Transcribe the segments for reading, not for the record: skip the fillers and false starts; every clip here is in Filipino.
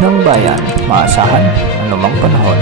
ng bayan, maasahan anumang panahon.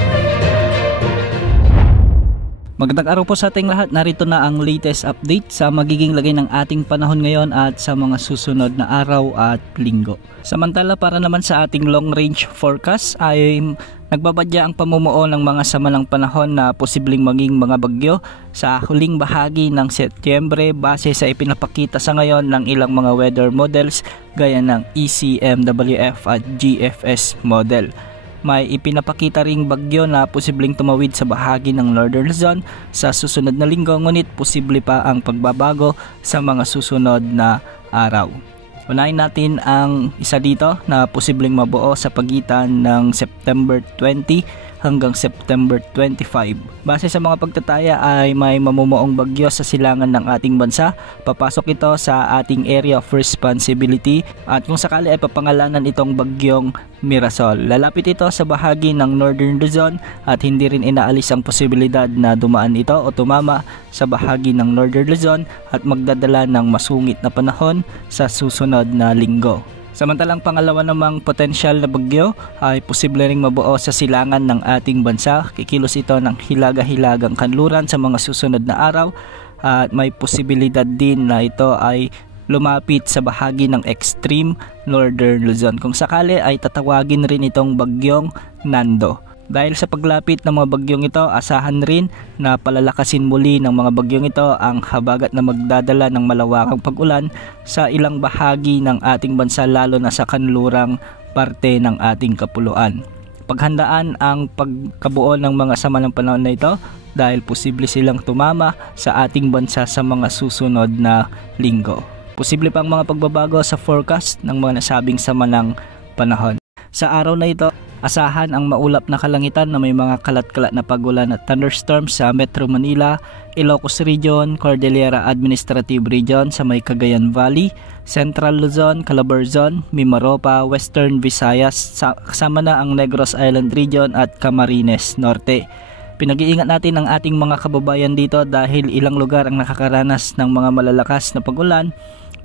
Magandang araw po sa ating lahat. Narito na ang latest update sa magiging lagay ng ating panahon ngayon at sa mga susunod na araw at linggo. Samantala, para naman sa ating long range forecast ay nagbabadya ang pamumuo ng mga samalang panahon na posibleng maging mga bagyo sa huling bahagi ng Setyembre base sa ipinapakita sa ngayon ng ilang mga weather models gaya ng ECMWF at GFS model. May ipinapakita ring bagyo na posibleng tumawid sa bahagi ng Northern Luzon sa susunod na linggo, ngunit posible pa ang pagbabago sa mga susunod na araw. Unahin natin ang isa dito na posibleng mabuo sa pagitan ng September 20 hanggang September 25. Base sa mga pagtataya ay may mamumuong bagyo sa silangan ng ating bansa. Papasok ito sa ating area of responsibility at kung sakali ay papangalanan itong bagyong Mirasol. Lalapit ito sa bahagi ng Northern Luzon at hindi rin inaalis ang posibilidad na dumaan ito o tumama sa bahagi ng Northern Luzon at magdadala ng masungit na panahon sa susunod na linggo. Samantalang pangalawa namang potensyal na bagyo ay posible ring mabuo sa silangan ng ating bansa. Kikilos ito ng hilaga-hilagang kanluran sa mga susunod na araw at may posibilidad din na ito ay lumapit sa bahagi ng extreme Northern Luzon. Kung sakali ay tatawagin rin itong bagyong Nando. Dahil sa paglapit ng mga bagyong ito, asahan rin na palalakasin muli ng mga bagyong ito ang habagat na magdadala ng malawakang pag-ulan sa ilang bahagi ng ating bansa, lalo na sa kanlurang parte ng ating kapuluan. Paghandaan ang pagkabuo ng mga sama ng panahon na ito dahil posible silang tumama sa ating bansa sa mga susunod na linggo. Posible pang mga pagbabago sa forecast ng mga nasabing sama ng panahon. Sa araw na ito, asahan ang maulap na kalangitan na may mga kalat-kalat na pag-ulan at thunderstorms sa Metro Manila, Ilocos Region, Cordillera Administrative Region sa may Cagayan Valley, Central Luzon, Calabarzon, Mimaropa, Western Visayas, kasama na ang Negros Island Region at Camarines Norte. Pinag-iingat natin ang ating mga kababayan dito dahil ilang lugar ang nakakaranas ng mga malalakas na pag-ulan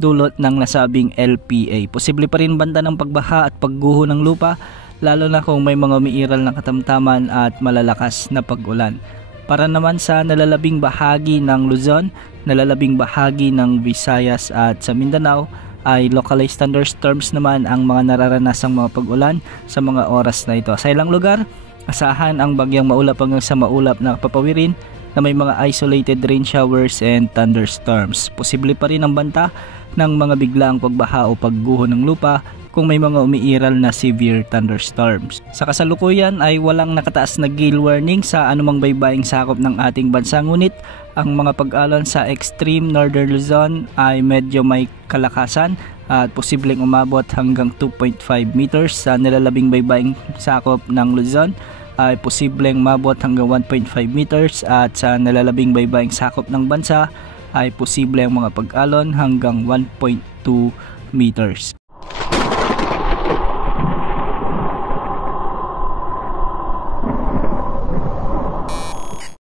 dulot ng nasabing LPA. Posible pa rin banta ng pagbaha at pagguho ng lupa, lalo na kung may mga umiiral na katamtaman at malalakas na pag-ulan. Para naman sa nalalabing bahagi ng Luzon, nalalabing bahagi ng Visayas at sa Mindanao ay localized thunderstorms naman ang mga nararanasang mga pag-ulan sa mga oras na ito. Sa ilang lugar, asahan ang bagyang maulap hanggang sa maulap na papawirin na may mga isolated rain showers and thunderstorms. Posible pa rin ang banta ng mga biglaang pagbaha o pagguho ng lupa kung may mga umiiral na severe thunderstorms. Sa kasalukuyan ay walang nakataas na gale warning sa anumang baybaying sakop ng ating bansa, ngunit ang mga pag-alon sa extreme Northern Luzon ay medyo may kalakasan at posibleng umabot hanggang 2.5 meters. Sa nilalabing baybaying sakop ng Luzon ay posibleng mabot hanggang 1.5 meters at sa nalalabing baybaying sakop ng bansa ay posibleng mga pag-alon hanggang 1.2 meters.